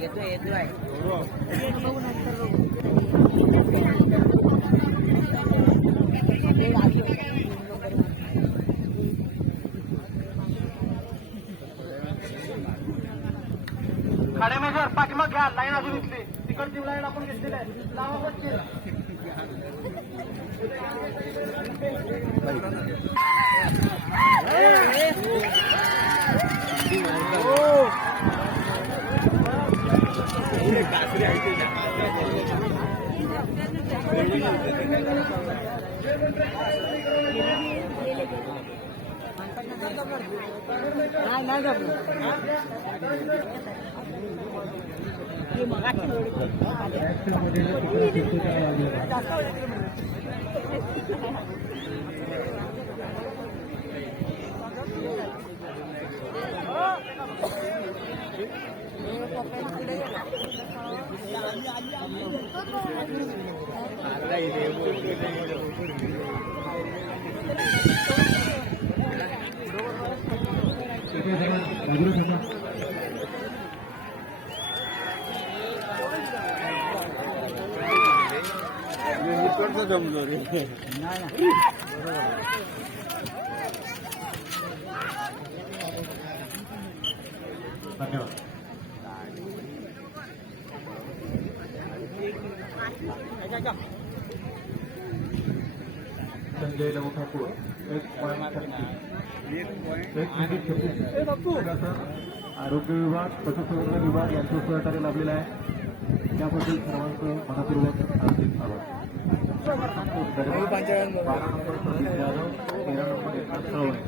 येतोय येतोय खाडे मेजर पाठीमाग घ्या. लाईन अजून इथली तिकडची लाईन आपण घेतलेली आहे. लावा पटकी. जमलो रे धन्यवाद. संजय लव ठाकूर 1.36. आरोग्य विभाग पशुसंवर्धन विभाग यांचं सहकार्य लाभलेलं आहे. त्याबद्दल सर्वांचं मनपूर्वक हार्दिक आभार. 12 नंबर प्रदीप जाधव, 13 नंबर एकनाथ श्रवणे.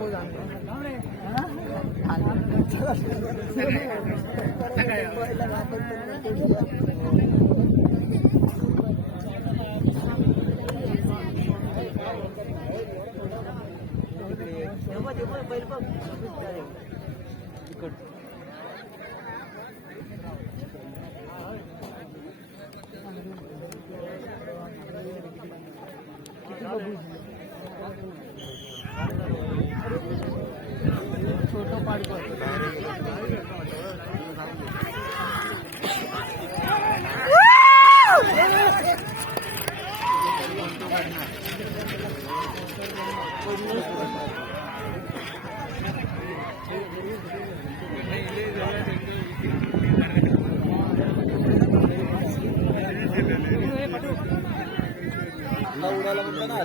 उडाला म्हणतो ना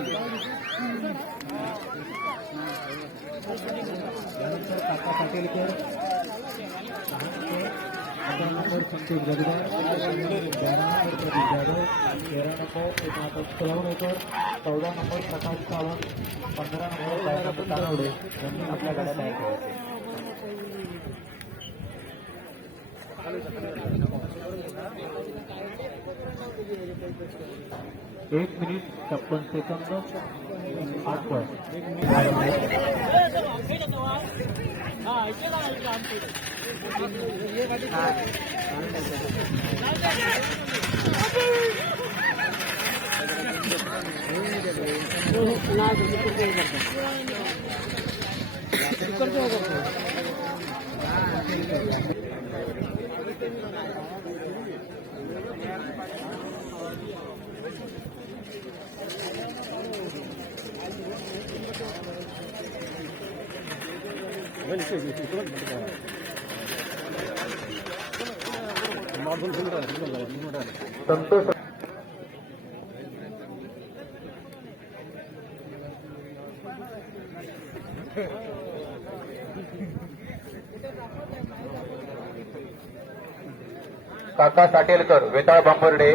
काका Patilkar, 11 number Santosh Gajgar, 12 number Pradeep Jadhav, 13 number Eknath Shravanekar, 14 number Prakash Sawant, 15 number साहेब तानावडे यांनी आपल्या गाड्या तयार केल्या. 1 मिनिट 56 सेकंद 8 पॉईंट. संतोष काका Satelkar, Vetal Bambarde,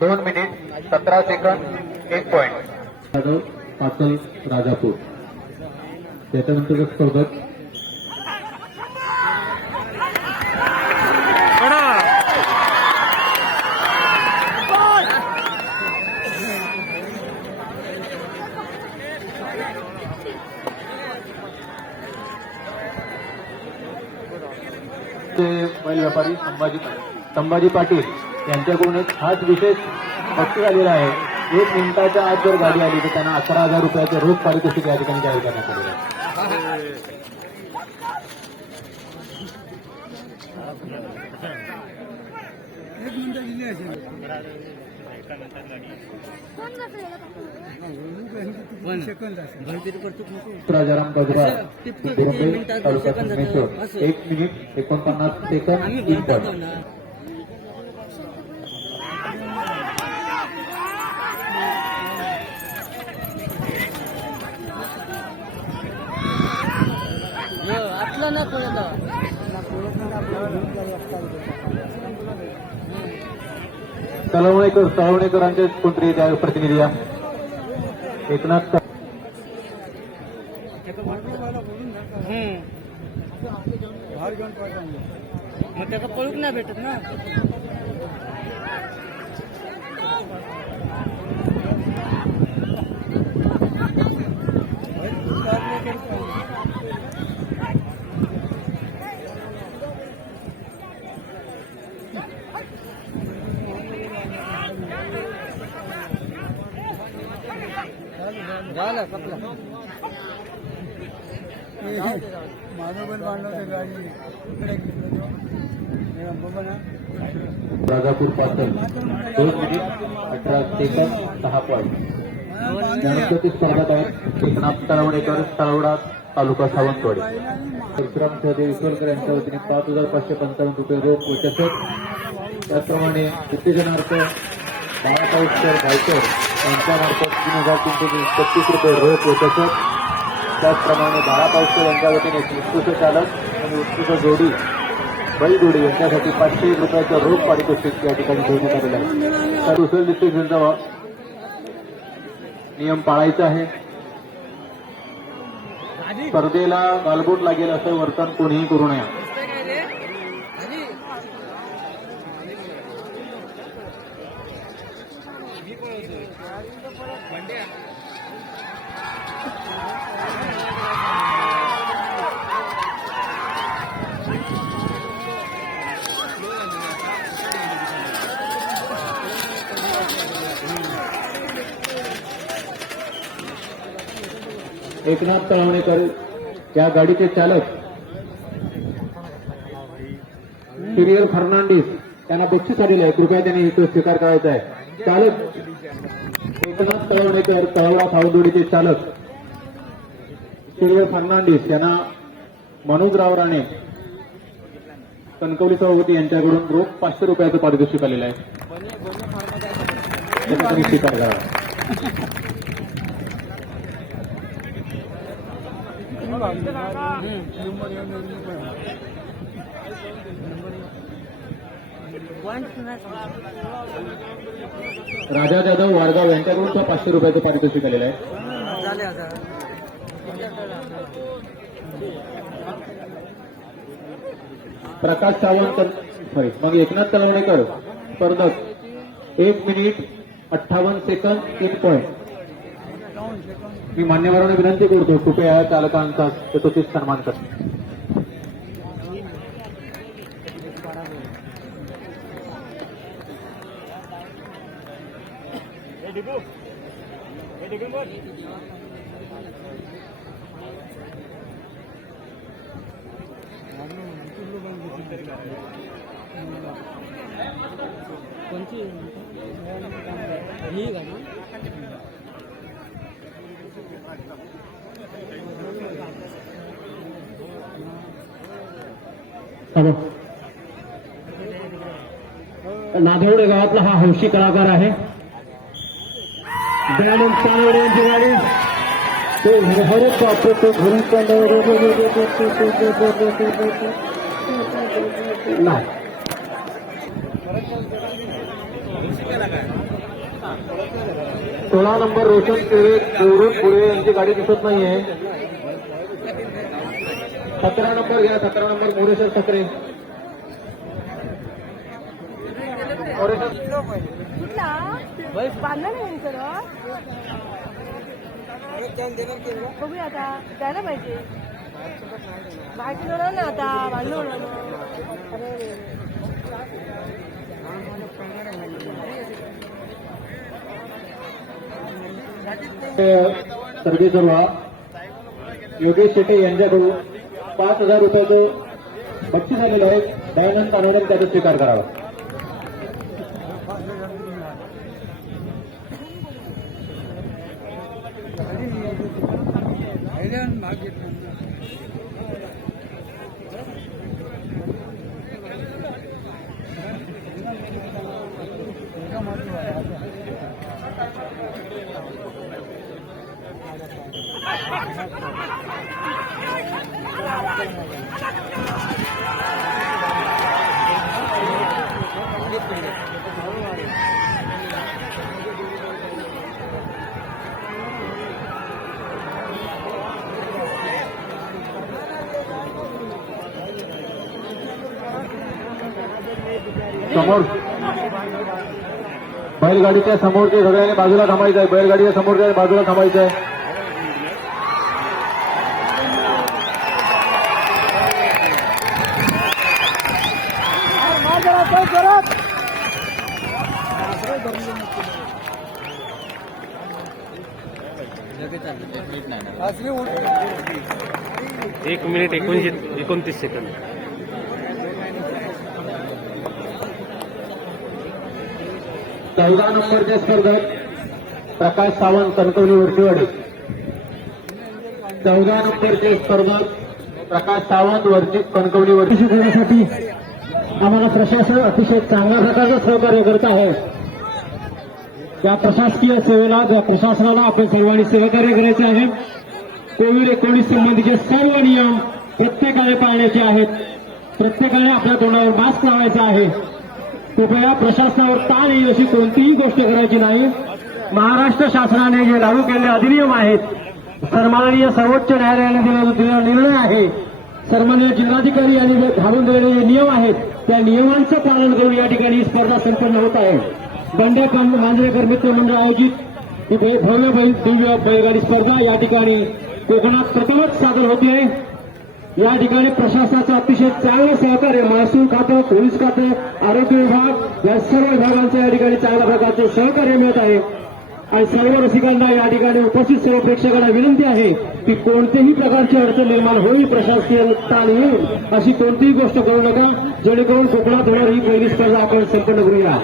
2 minute 17 second 1 point. Pachal Rajapur. त्याच्यानंतर स्पर्धक बैल व्यापारी संभाजी पाटील यांच्याकडून एक खास विशेष बक्षीस आलेला आहे. 1 मिनिटाच्या आत जर गाडी आली तर त्यांना 11,000 रुपयाचे रोख पारितोषिक या ठिकाणी जाहीर करण्यात आलेलं आहे. राजाराम गजरा तालुका संगमेश्वर 1 मिनिट 49 सेकंद 3 पॉईंट. तळवणेकरांचे कोणतरी त्या प्रतिनिधी या एकनाथ मग त्याचा पळूक नाही भेटत ना. झालं कपला माझं पण बांधलं होतं गाडी Rajapur Patan 2 minute 18 second 6 point. त्यानंतर ती स्पर्धक आहेत एकनाथ तळवणेकर तळवडा तालुका सावंतवाडी. विक्रम सहदेव विश्वकर यांच्या वतीने 5,555 रुपये रोख व चषक. त्याचप्रमाणे उत्तेजनार्थ बाळापाऊसकर भायकर यांच्यामार्फत 3,336 रुपये रोख व चषक. त्याचप्रमाणे बाळापाऊसकर यांच्या वतीने उत्कृष्ट चालक आणि उत्कृष्ट जोडी बैलजोडी यांच्यासाठी 500 रुपयाचं रोख पारितोषिक या ठिकाणी ठेवण्यात आलेलं आहे. तर सोशल डिस्टन्सचा नियम पाळायचा आहे. स्पर्धेला गालबोट लागेल असं वर्तन कोणीही करू नये. एकनाथ तळवणेकर या गाडीचे चालक सिरियल फर्नांडिस त्यांना बक्षीस आलेले आहे. कृपया त्यांनी तो स्वीकार करायचा आहे. चालक एकनाथ तळवणेकर तळवडा सावंतवाडीचे चालक सिरियल फर्नांडिस यांना मनोजराव राणे कणकवली सभापती यांच्याकडून रोख 500 रुपयाचं पारितोषिक आलेलं आहे. त्याचा तुम्ही स्वीकार करा. राजा जाधव वारगाव यांच्याकडून 500 रुपयाचं पारितोषिक आलेलं आहे. प्रकाश सावंत सॉरी मग एकनाथ तळवणेकर स्पर्धक 1 मिनिट 58 सेकंद 3 पॉईंट. मी मान्यवरांना विनंती करतो कृपया या चालकांचा यथोचित सन्मान करा. नादेवडे गावातला हा हौशी कलाकार आहे. नाही 16 नंबर रोशन पेरे देवरून पुढे यांची गाडी दिसत नाहीये. 17 नंबर घ्या. 17 नंबर मोरेश्वर ठाकरे. बघूया आता द्यायला पाहिजे. बाकी ना आता बांधून सर्वेसर्वा योगेश शेट्टे यांच्याकडून 5,000 रुपयाचं बक्षीस आलेलं आहे. दयानंद कानडे त्याचा स्वीकार करावा. समोर बैलगाडीच्या समोरचे सगळ्यांनी बाजूला थांबायचं आहे. बैलगाडीच्या समोरच्या बाजूला थांबायचं आहे. एक मिनिट 29 सेकंद. चौदा नंबरचे स्पर्धक प्रकाश सावंत कणकवली वरचीवाडी. 14 नंबरचे स्पर्धक प्रकाश सावंत वरची कणकवली वरची शिकवण्यासाठी आम्हाला प्रशासन अतिशय चांगल्या प्रकारचं सहकार्य करत आहे. त्या प्रशासकीय सेवेला त्या प्रशासनाला आपण सर्वांनी सहकार्य करायचे आहे. कोविड-19 संबंधीचे सर्व नियम प्रत्येकाने पाळण्याचे आहेत. प्रत्येकाने आपल्या तोंडावर मास्क लावायचा आहे. कृपया प्रशासनावर ताण येईल अशी कोणतीही गोष्ट करायची नाही. महाराष्ट्र शासनाने जे लागू केलेले अधिनियम आहेत, सन्माननीय सर्वोच्च न्यायालयाने दिलेला निर्णय आहे, सन्माननीय जिल्हाधिकारी यांनी जे घालून दिलेले जे नियम आहेत, त्या नियमांचं पालन करून या ठिकाणी ही स्पर्धा संपन्न होत आहे. बंड्या मांजरेकर मित्र मंडळ आयोजित ही भव्य दिव्य बैलगाडी स्पर्धा या ठिकाणी कोकणात प्रथमच सादर होते. या ठिकाणी प्रशासनाचं अतिशय चांगलं सहकार्य, महसूल खातं, पोलीस खातं, आरोग्य विभाग या सर्व विभागांचं या ठिकाणी चांगल्या प्रकारचे सहकार्य मिळत आहे. आणि सर्व रसिकांना या ठिकाणी उपस्थित सर्व प्रेक्षकांना विनंती आहे की कोणत्याही प्रकारची अडचण निर्माण होईल, प्रशासकीय ताण येईल अशी कोणतीही गोष्ट करू नका, जेणेकरून कोकणात होणार ही पहिली स्पर्धा आपण संपन्न करूया.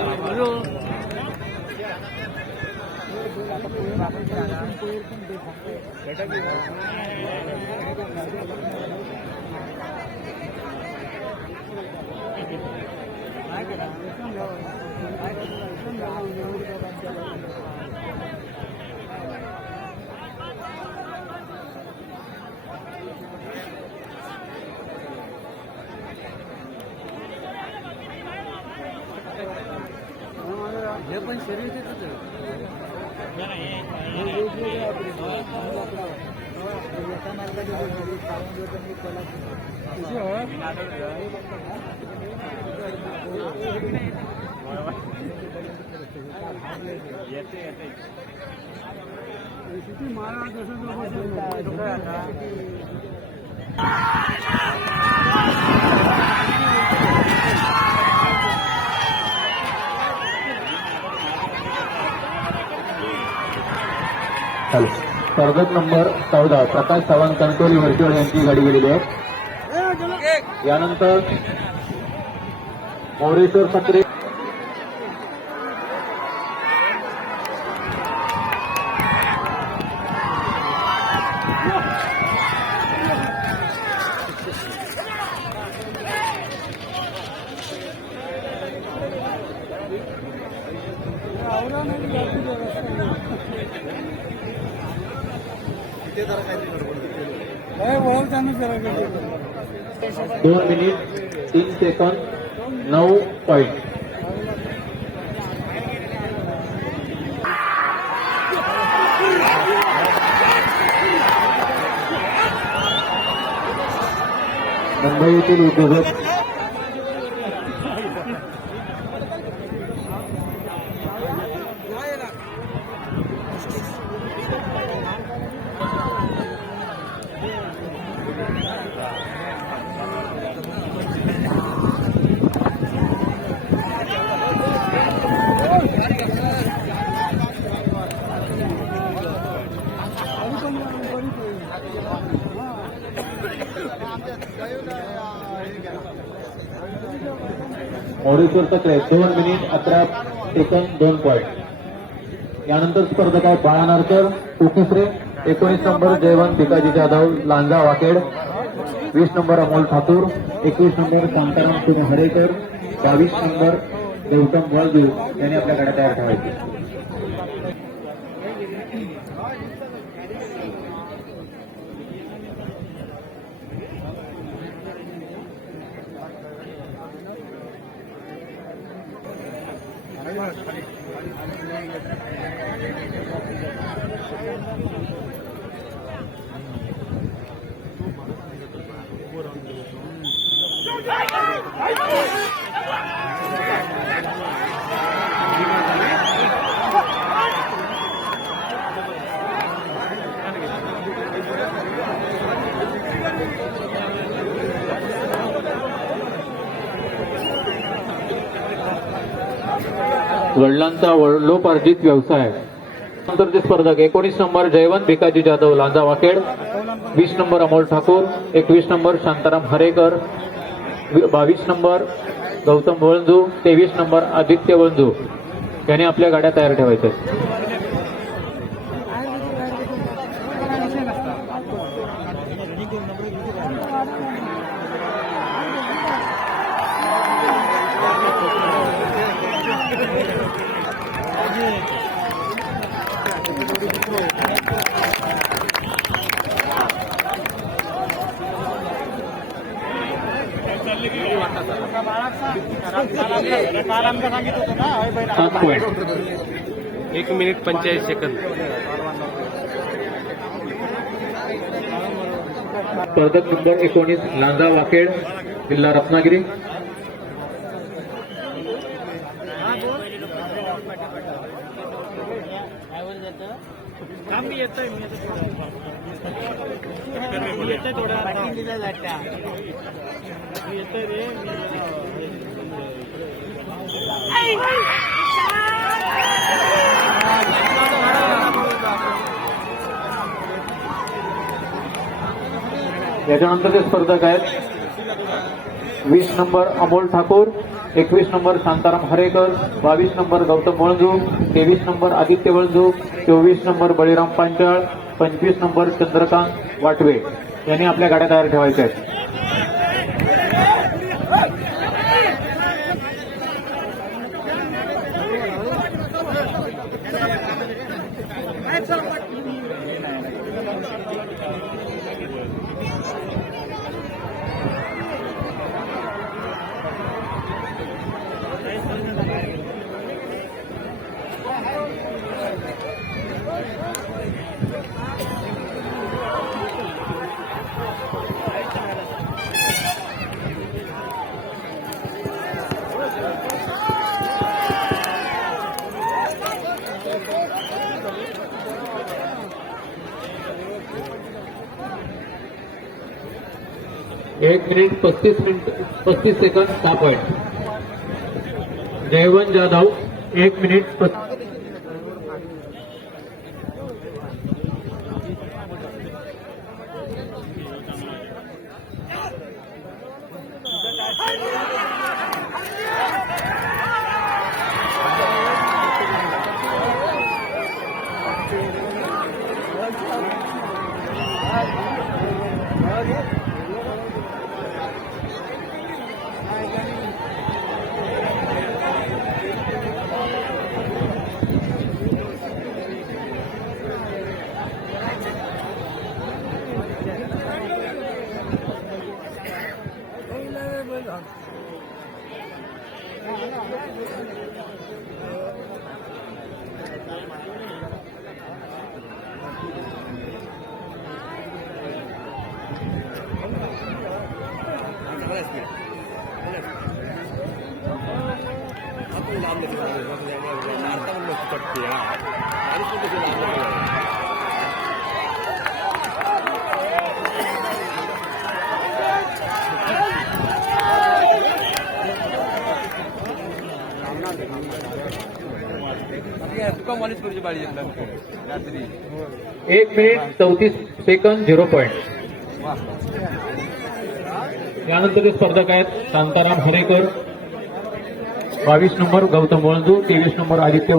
हे पण शरीर स्पर्धक नंबर 14 प्रकाश सावंत कणकवली वरचीवाडी यांची गाडी गेलेली आहे. यानंतर मोरेश्वर सक्रे दोन मिनिट 3 सेकंद 9 पॉइंट. मुंबई येथील उद्योजक Moreshwar Sakre 2 minute 11 second 2 point. यानंतर स्पर्धक आहे Bala Narkar Kokisare 19 number Jaywant Bhikaji Jadhav Lanja Waked, 20 number Amol Thakur, 21 number Shantaram Pune Harekar, 22 number Gautam Valju यांनी आपल्या गाड्या तयार ठेवायची. वडिलांचा वडिलोपार्जित व्यवसाय. नंतरचे स्पर्धक 19 number Jaywant Bhikaji Jadhav Lanja Waked, 20 number Amol Thakur, 21 number Shantaram Harekar, 22 number Gautam Valju, 23 number Aditya Valju यांनी आपल्या गाड्या तयार ठेवायच्या. काल आमचं सांगितलं होतं ना 7 पॉईंट. 1 minute 45 second. स्पर्धक नंबर 19 लांजा वाकेड जिल्हा रत्नागिरी, येतोय थोडा येतोय रे. याच्यानंतरचे स्पर्धक आहेत 20 number Amol Thakur, 21 number Shantaram Harekar, 22 number Gautam Valju, 23 number Aditya Valju, 24 number Baliram Panchal, 25 number Chandrakant Watve यांनी आपल्या गाड्या तयार ठेवायच्या आहेत. एक minute 35 second 6 point. Jaywant Jadhav 1 minute 1 minute 34 second 0 point. यानंतर स्पर्धक आहेत शांताराम हरेकर, 22 नंबर गौतम वळजू, 23 नंबर आदित्य